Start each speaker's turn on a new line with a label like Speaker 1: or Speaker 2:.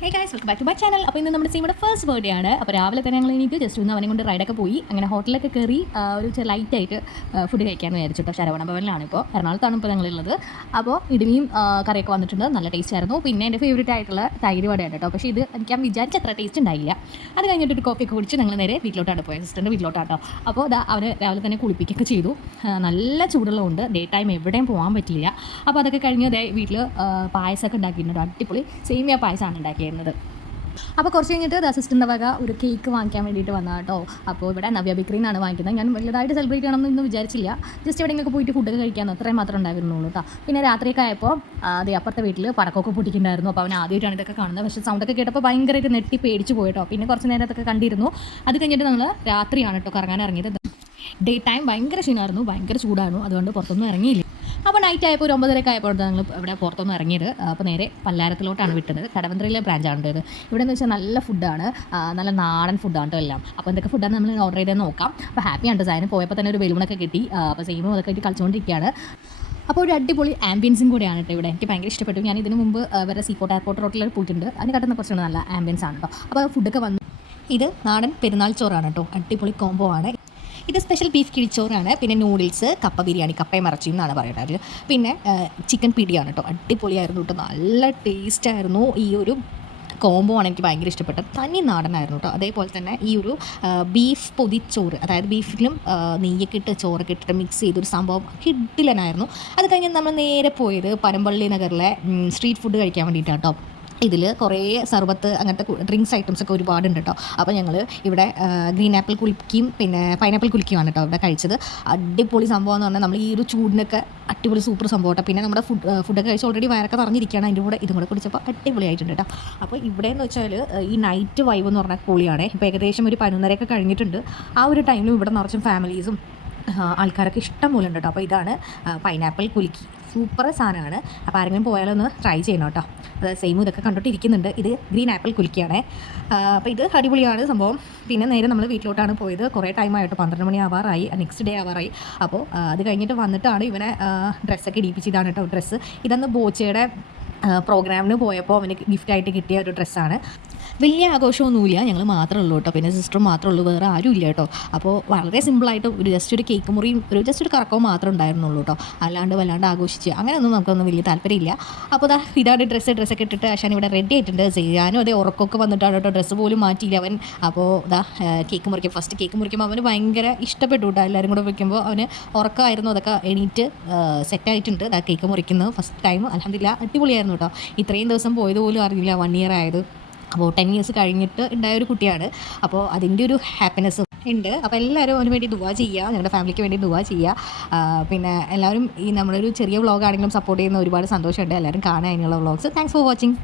Speaker 1: Hey guys welcome back to my channel അപ്പോൾ ഇന്ന് നമ്മുടെ സീമയുടെ ഫസ്റ്റ് ബർത്ത്ഡേ ആണ്. അപ്പോൾ രാവിലെ തന്നെ ഞങ്ങൾ എനിക്ക് ജസ്റ്റ് ഒന്ന് അവനെ കൊണ്ട് റൈഡൊക്കെ പോയി. അങ്ങനെ ഹോട്ടലൊക്കെ കയറി ഒരു ലൈറ്റായിട്ട് ഫുഡ് കഴിക്കാമെന്ന് വിചാരിച്ചു കേട്ടോ ശരവണ ഭവനിലാണ് ഇപ്പോൾ എറണാകുളത്താണ് ഇപ്പോൾ ഞങ്ങളുള്ളത് അപ്പോൾ ഇടിമിയും കറിയൊക്കെ വന്നിട്ടുണ്ട്. നല്ല ടേസ്റ്റ് ആയിരുന്നു. പിന്നെ എന്റെ ഫേവറേറ്റ് ആയിട്ടുള്ള തൈര് വടയാണ് കേട്ടോ. പക്ഷേ ഇത് എനിക്ക് ഞാൻ വിചാരിച്ച അത്ര ടേസ്റ്റ് ഉണ്ടായില്ല. അത് കഴിഞ്ഞിട്ട് ഒരു കോഫിയൊക്കെ കുടിച്ച് ഞങ്ങൾ നേരെ വീട്ടിലോട്ടാണ് പോയത്. സിസ്റ്ററിന്റെ കേട്ടോ അപ്പോൾ അതാ അവനെ രാവിലെ തന്നെ കുളിപ്പിക്കൊക്കെ ചെയ്തു. നല്ല ചൂടുള്ളതുകൊണ്ട് ഡേ ടൈം എവിടെയും പോകാൻ പറ്റില്ല അപ്പോൾ അതൊക്കെ കഴിഞ്ഞ് വീട്ടിൽ പായസമൊക്കെ ഉണ്ടാക്കിയിട്ടുണ്ട്. അടിപൊളി. സേമിയ പായസമാണ് ഉണ്ടാക്കിയിരുന്നത് അപ്പോൾ കുറച്ച് കഴിഞ്ഞിട്ട് അസിസ്റ്റന്റെ വക ഒരു കേക്ക് വാങ്ങിക്കാൻ വേണ്ടിയിട്ട് വന്ന കേട്ടോ അപ്പോൾ ഇവിടെ നവ്യ ബേക്കറിയിൽ നിന്നാണ് വാങ്ങിക്കുന്നത്. ഞാൻ വലുതായിട്ട് സെലിബ്രേറ്റ് ചെയ്യണമെന്ന് ഇന്ന് വിചാരിച്ചില്ല. ജസ്റ്റ് എവിടെയെങ്കിലും പോയിട്ട് ഫുഡൊക്കെ കഴിക്കാമെന്ന് അത്രയും മാത്രമേ ഉണ്ടായിരുന്നുള്ളൂ കേട്ടോ പിന്നെ രാത്രിയൊക്കെ ആയപ്പോൾ അതേ അപ്പുറത്തെ വീട്ടിൽ പടക്കമൊക്കെ പൊട്ടിക്കുന്നുണ്ടായിരുന്നു. അപ്പോൾ അവൻ ആദ്യമായിട്ടാണ് ഇതൊക്കെ കാണുന്നത്. പക്ഷേ സൗണ്ടൊക്കെ കേട്ടപ്പോൾ ഭയങ്കരമായിട്ട് നെട്ടി പേടിച്ച് പോയിട്ടോ പിന്നെ കുറച്ച് നേരത്തൊക്കെ കണ്ടിരുന്നു. അത് കഴിഞ്ഞിട്ട് നമ്മൾ രാത്രിയാണ് കേട്ടോ കറങ്ങാൻ ഇറങ്ങിയത്. ഡേ ടൈം ഭയങ്കര ക്ഷീണമായിരുന്നു ഭയങ്കര ചൂടായിരുന്നു. അതുകൊണ്ട് പുറത്തൊന്നും ഇറങ്ങിയില്ല. നൈറ്റ് ആയപ്പോൾ ഒരു ഒമ്പതരയൊക്കെ ആയപ്പോൾ ഞങ്ങൾ ഇവിടെ പുറത്തൊന്നും ഇറങ്ങിയത്. അപ്പോൾ നേരെ പല്ലാരത്തിലോട്ടാണ് വിട്ടത്. കടവന്ത്രയിലെ ബ്രാഞ്ചാണ് ഇത്. ഇവിടെ എന്ന് വെച്ചാൽ നല്ല ഫുഡാണ് നല്ല നാടൻ ഫുഡാണ് കേട്ടോ എല്ലാം. അപ്പോൾ എന്തൊക്കെ ഫുഡാണ് നമ്മൾ ഓർഡർ ചെയ്തത് നോക്കാം. അപ്പോൾ ഹാപ്പി ആണ് സാധനം. പോയപ്പോൾ തന്നെ ഒരു ബലൂണൊക്കെ കിട്ടി. അപ്പോൾ സെയിമും അതൊക്കെ ആയിട്ട് കളിച്ചുകൊണ്ടിരിക്കുകയാണ് അപ്പോൾ ഒരു അടിപൊളി ആംബിയൻസും കൂടിയാണ് കേട്ടോ ഇവിടെ. എനിക്ക് ഭയങ്കര ഇഷ്ടപ്പെട്ടു. ഞാൻ ഇതിന് മുമ്പ് വരെ സീക്കോട്ട് എയർപോർട്ട് റോട്ടിൽ പോയിട്ടുണ്ട്. അതിന് കട്ടുന്ന കുറച്ചുകൂടെ നല്ല ആംബിയൻസ് ആണ് കേട്ടോ. അപ്പോൾ ഫുഡൊക്കെ വന്നു. ഇത് നാടൻ പെരുന്നാൾ ചോറാണ് കേട്ടോ. അടിപൊളി കോംബോ ആണ്. ഇത് സ്പെഷ്യൽ ബീഫ് കിഴിച്ചോറാണ് പിന്നെ നൂഡിൽസ് കപ്പ ബിരിയാണി കപ്പയും മറച്ചിയും എന്നാണ് പറയുന്നത് പിന്നെ ചിക്കൻ പിടിയാണ് കേട്ടോ അടിപൊളിയായിരുന്നു കേട്ടോ നല്ല ടേസ്റ്റായിരുന്നു ഈ ഒരു കോംബോ ആണ് എനിക്ക് ഭയങ്കര ഇഷ്ടപ്പെട്ട തനി നാടനായിരുന്നു കേട്ടോ അതേപോലെ തന്നെ ഈ ഒരു ബീഫ് പൊതിച്ചോറ് അതായത് ബീഫിലും നെയ്യൊക്കെ ഇട്ട് ചോറൊക്കെ ഇട്ടിട്ട് മിക്സ് ചെയ്തൊരു സംഭവം കിഡിലനായിരുന്നു അത് കഴിഞ്ഞ് നമ്മൾ നേരെ പോയത് പരമ്പള്ളി നഗറിലെ സ്ട്രീറ്റ് ഫുഡ് കഴിക്കാൻ വേണ്ടിയിട്ടാണ് കേട്ടോ ഇതിൽ കുറേ സർബത്ത് അങ്ങനത്തെ ഡ്രിങ്ക്സ് ഐറ്റംസ് ഒക്കെ ഒരുപാടുണ്ട് കേട്ടോ അപ്പോൾ ഞങ്ങൾ ഇവിടെ ഗ്രീൻ ആപ്പിൾ കുലുക്കിയും പിന്നെ പൈനാപ്പിൾ കുലുക്കിയുമാണ് കേട്ടോ ഇവിടെ കഴിച്ചത്. അടിപൊളി സംഭവം എന്ന് പറഞ്ഞാൽ നമ്മൾ ഈ ഒരു ചൂടിനൊക്കെ അടിപൊളി സൂപ്പർ സംഭവം കേട്ടോ പിന്നെ നമ്മുടെ ഫുഡ് ഫുഡൊക്കെ കഴിച്ച് ഓൾറെഡി വയറൊക്കെ തറഞ്ഞിരിക്കുകയാണ് അതിന്റെ കൂടെ ഇതും കൂടെ കുടിച്ചപ്പോൾ അടിപൊളിയായിട്ടുണ്ട് കേട്ടോ അപ്പോൾ ഇവിടെ എന്ന് വെച്ചാൽ ഈ നൈറ്റ് വൈബ് എന്ന് പറഞ്ഞാൽ പൊളിയാണ്. ഇപ്പോൾ ഏകദേശം ഒരു പതിനൊന്നരയൊക്കെ കഴിഞ്ഞിട്ടുണ്ട്. ആ ഒരു ടൈമിലും ഇവിടെ നിറച്ചും ഫാമിലീസും ആൾക്കാരൊക്കെ ഇഷ്ടം പോലെ ഉണ്ട് കേട്ടോ അപ്പോൾ ഇതാണ് പൈനാപ്പിൾ കുലുക്കി. സൂപ്പർ സാധനമാണ്. അപ്പോൾ ആരെങ്കിലും പോയാലൊന്ന് ട്രൈ ചെയ്യണം കേട്ടോ. അത് സെയിം ഇതൊക്കെ കണ്ടിട്ടിരിക്കുന്നുണ്ട് ഇത് ഗ്രീൻ ആപ്പിൾ കുലുക്കിയാണ്. അപ്പോൾ ഇത് അടിപൊളിയാണ് സംഭവം. പിന്നെ നേരെ നമ്മൾ വീട്ടിലോട്ടാണ് പോയത്. കുറേ ടൈം ആയിട്ട് പന്ത്രണ്ട് മണി ആവാറായി. Next day ആവാറായി. അപ്പോൾ അത് കഴിഞ്ഞിട്ട് വന്നിട്ടാണ് ഇവനെ ഡ്രസ്സൊക്കെ ഇടിപ്പിച്ചതാണ് കേട്ടോ ഡ്രസ്സ് ഇതന്ന് ബോച്ചയുടെ പ്രോഗ്രാമിന് പോയപ്പോൾ അവന് ഗിഫ്റ്റായിട്ട് കിട്ടിയ ഒരു ഡ്രസ്സാണ്. വലിയ ആഘോഷമൊന്നുമില്ല ഞങ്ങൾ മാത്രമേ ഉള്ളൂ കേട്ടോ. പിന്നെ സിസ്റ്റർ മാത്രമേ ഉള്ളൂ വേറെ ആരും ഇല്ല കേട്ടോ. അപ്പോൾ വളരെ സിമ്പിളായിട്ട് ഒരു ജസ്റ്റ് ഒരു കേക്ക് മുറിയും ഒരു ജസ്റ്റ് ഒരു കറക്കവും മാത്രമേ ഉണ്ടായിരുന്നുള്ളൂ കേട്ടോ. അല്ലാണ്ട് വല്ലാണ്ട് ആഘോഷിച്ച് അങ്ങനെയൊന്നും നമുക്കൊന്നും വലിയ താല്പര്യമില്ല. അപ്പോൾ ദാ ഇതാണ് ഡ്രസ്സ് ഡ്രസ്സൊക്കെ ഇട്ടിട്ട് ആശാൻ ഇവിടെ റെഡി ആയിട്ടുണ്ട്. ചെയ്യാനും അതേ ഉറക്കമൊക്കെ വന്നിട്ടാണ് കേട്ടോ ഡ്രസ്സ് പോലും മാറ്റിയില്ല അവൻ. അപ്പോൾ ദാ കേക്ക് മുറിക്കും. ഫസ്റ്റ് കേക്ക് മുറിക്കുമ്പോൾ അവന് ഭയങ്കര ഇഷ്ടപ്പെട്ടു കേട്ടോ എല്ലാവരും കൂടെ വയ്ക്കുമ്പോൾ അവന് ഉറക്കമായിരുന്നു അതൊക്കെ എണീറ്റ് സെറ്റായിട്ടുണ്ട് ദാ കേക്ക് മുറിക്കുന്നത് ഫസ്റ്റ് ടൈം അലഹമില്ല അടിപൊളിയായിരുന്നു. കേട്ടോ. ഇത്രയും ദിവസം പോയത് പോലും അറിയില്ല. വൺ ഇയർ ആയത്. അപ്പോൾ ടെൻ ഇയേഴ്സ് കഴിഞ്ഞിട്ട് ഉണ്ടായ ഒരു കുട്ടിയാണ്. അപ്പോൾ അതിന്റെ ഒരു ഹാപ്പിനെസ് ഉണ്ട്. അപ്പോൾ എല്ലാവരും അവന് വേണ്ടി ദുവാ ചെയ്യുക. ഞങ്ങളുടെ ഫാമിലിക്ക് വേണ്ടി ദുവാ ചെയ്യുക. പിന്നെ എല്ലാവരും ഈ നമ്മളൊരു ചെറിയ വ്ളോഗ് ആണെങ്കിലും സപ്പോർട്ട് ചെയ്യുന്ന ഒരുപാട് സന്തോഷമുണ്ട്. എല്ലാവരും കാണാൻ അതിനുള്ള വ്ളോഗ്സ് താങ്ക്സ് ഫോർ വാച്ചിങ്